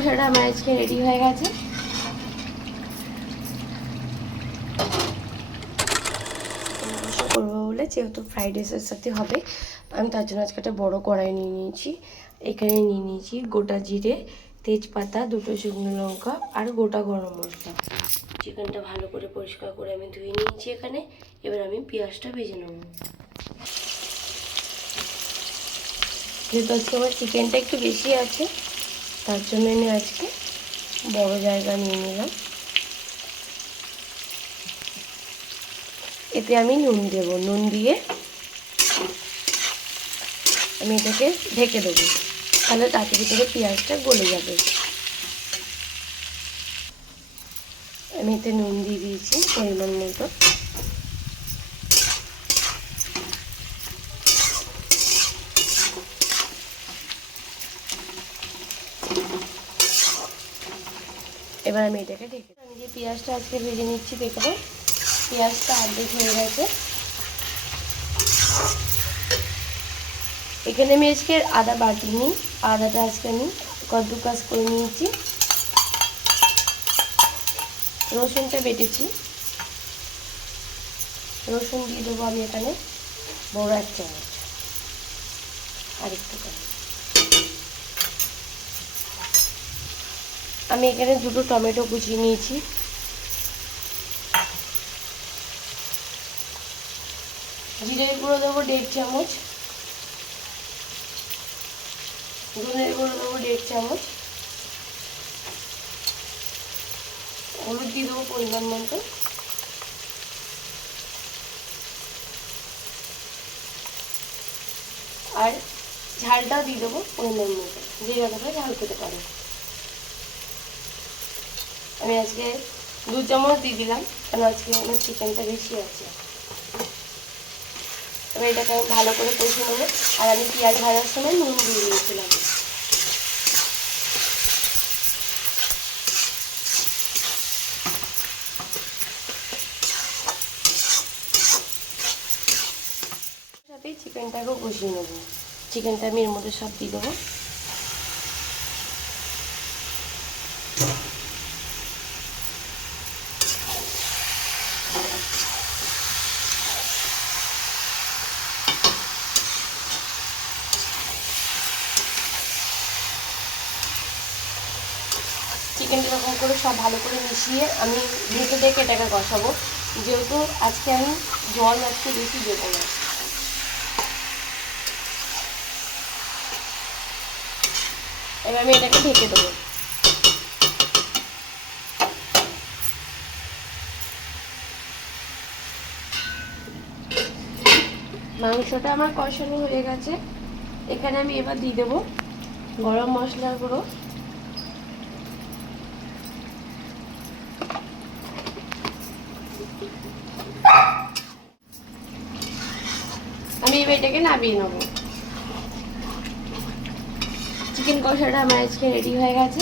কষাটা আমার আজকে রেডি হয়ে গেছে। কষা করবো বলে, যেহেতু ফ্রাইড রাইসের সাথে হবে, আমি তার জন্য আজকে একটা বড়ো কড়াই নিয়ে নিয়েছি। এখানে নিয়ে নিয়েছি গোটা জিরে, তেজপাতা, দুটো শুকনো লঙ্কা আর গোটা গরম মশলা। চিকেনটা ভালো করে পরিষ্কার করে আমি ধুয়ে নিয়েছি এখানে। এবার আমি পেঁয়াজটা ভেজে নেব। যেহেতু আজকে আমার চিকেনটা একটু বেশি আছে, তার জন্য আমি আজকে বড় জায়গা নিয়ে নিলাম। এতে আমি নুন দেব, নুন দিয়ে আমি এটাকে ঢেকে দেবো, তাহলে তাড়াতাড়ি করে পেঁয়াজটা গলে যাবে। আমি এতে নুন দিয়ে দিয়েছি পরিমাণ মতো। এবার আমি এটাকে ঢেকে, আমি যে পেঁয়াজটা আজকে ভেজে নিচ্ছি, দেখবো পেঁয়াজটা অর্ধেক হয়ে গেছে। এখানে আমি আজকে আদা বাটিনি, আদাটা আজকে আমি কদ্দুকাস করে নিয়েছি। রসুনটা বেটেছি, রসুন দিয়ে দেবো আমি এখানে বড় 1 চামচ, আর একটু কম। আমি এখানে 2টো টমেটো কুচিয়ে নিয়েছি। জিরের গুঁড়ো দেবো 1.5 চামচ, ধনের গুঁড়ো দেবো 1.5 চামচ, হলুদ দিয়ে দেবো পরিমাণ মতো, আর ঝালটাও দিয়ে দেবো পরিমাণ মতো, যে যতটা ঝাল খেতে পারে। আমি আজকে 2 চামচ দিয়ে দিলাম, কারণ আজকে আমার চিকেনটা বেশি আছে। এবার এটাকে আমি ভালো করে কষে নেবো। আর আমি পেঁয়াজ ভাজার সময় নুন দিয়ে দিয়েছিলাম। সাথে চিকেনটাকেও কষিয়ে নেবো। চিকেনটা আমি এর মধ্যে সব দিয়ে দেবো। চিকেনটা এরকম করে সব ভালো করে মিশিয়ে আমি ঢেকে ঢেকে এটাকে কষাবো, যেহেতু আজকে আমি জল আজকে বেশি দেবো না। এবার আমি এটাকে ঢেকে দেবো। মাংসটা আমার কষানো হয়ে গেছে। এখানে আমি এবার দিয়ে দেবো গরম মশলার গুঁড়ো, আমি এবার এটাকে নামিয়ে নেবো। চিকেন কষাটা আমার আজকে রেডি হয়ে গেছে।